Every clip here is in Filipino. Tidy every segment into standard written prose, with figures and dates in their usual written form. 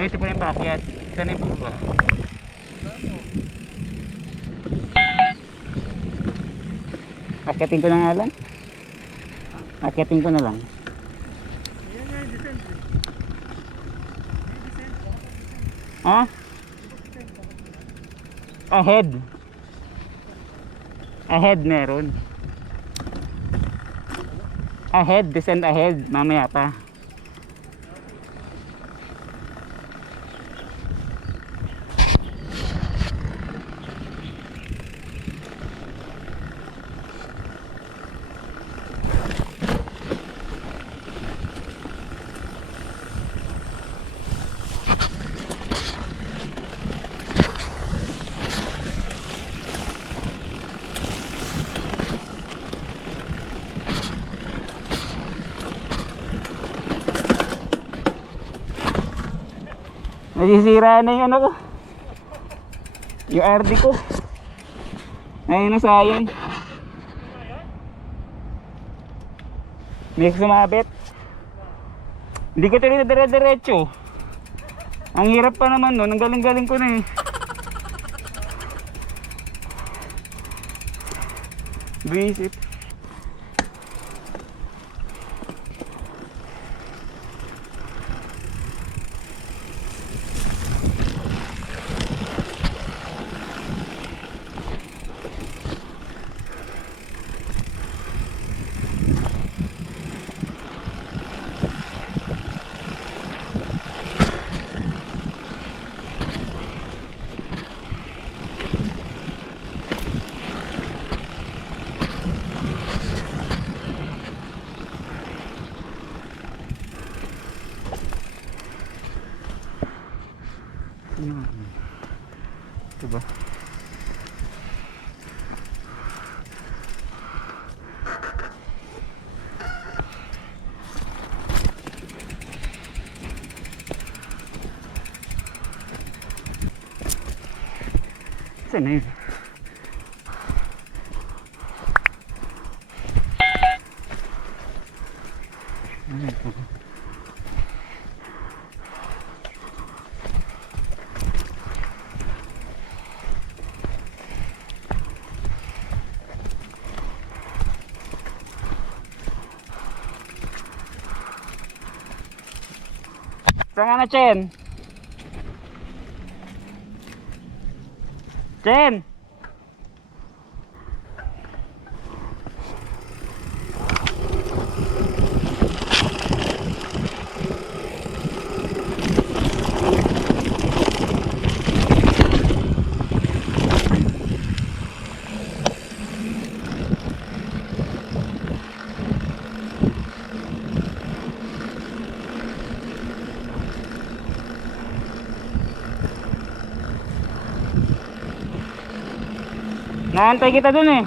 Ay, ito pala yung paakyat. Saan yung baba? Akyatin ko na nga lang. Akyatin ko na lang. Ha? Ahead. Ahead meron. Ahead, descend ahead. Mamaya pa. Nasisira na yung ano ko, yung RD ko. Ayun na sayang. May sumabit. Hindi ko tuloy na dire-diretso. Ang hirap pa naman nun. Ang galing-galing ko na eh. Visit. Diba? Saan na yun? Saan na, Chen? Chen! Naantay kita dun eh.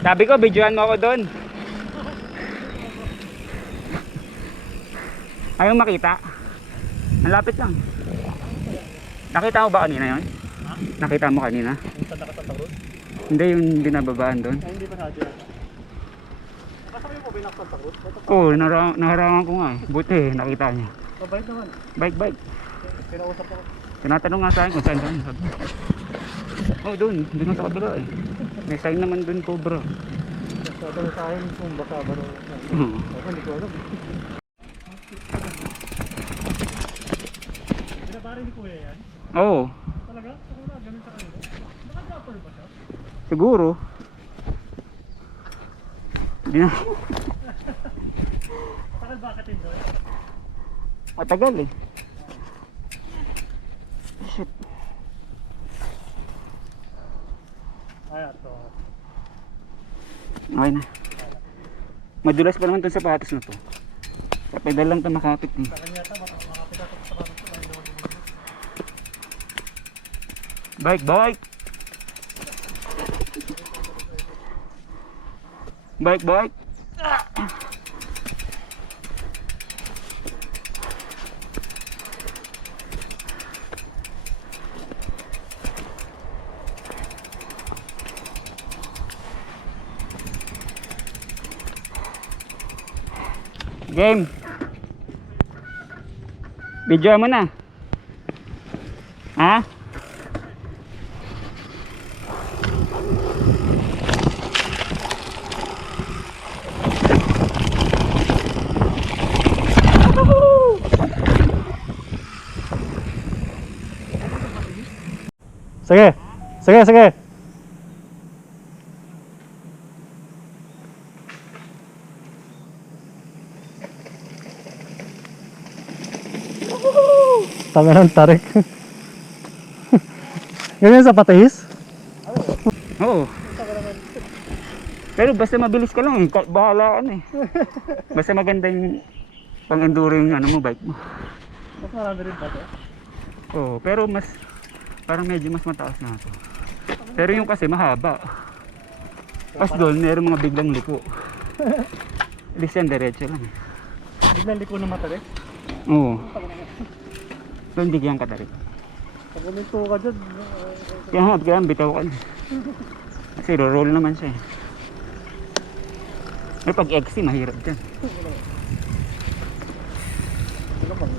Sabi ko, videoan mo ako dun. Ayaw makita. Ang lapit lang. Nakita mo ba kanina yun? Ha? Nakita mo kanina? Yung saan nakatatawid? Hindi, yung binababaan dun. Ay, hindi pa sadya. Kasama mo ba yung nakatatawid? Oo, naharangan ko nga eh. Buti eh, nakita niya. Mabait naman. Bike. Pinausap ako. Tinatanong nga sa akin kung saan. Oh, doon nga sa kabila eh. May sign naman doon, Cobra. Sabi sa akin kung baka ba rin. Hindi ko alam. Pinabari ni Kuya yan? Oo. Talaga? Siguro ganun sa kanila? Naka-dropper ba siya? Siguro. Hindi na. Matagal bakit enjoy? Matagal eh. Shit. Ay, ito. Okay na. Madulas pa naman itong sapatos na to. Sa pedal lang ito makapit eh. Sa kanya ito, makapit ako sa sapatos ko. Bike. Game. Video mo na. Ha? Sige. Sige, sige. Tama ng tarik. Ganyan sa patis? Oo. Pero basta mabilis ka lang, bahala ka na eh. Basta maganda yung pang-enduro yung ano mo, bike mo. Mas marami rin ba ito? Oo, pero mas parang medyo mas mataas na ito. Pero yung kasi mahaba. Pas doon, meron mga biglang liko. At least yan, diretso lang. Biglang liko na matarik? Oo. So hindi kayang katarik. Pag uminto ka dyan, Kaya bitaw ka na. Kasi roll naman siya eh. Pero pag XC, mahirap dyan. ano bang?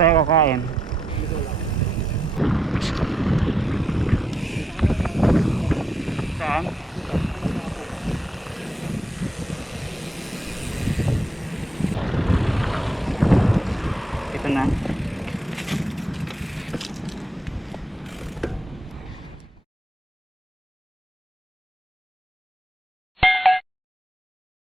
Tayo kakain. Saan?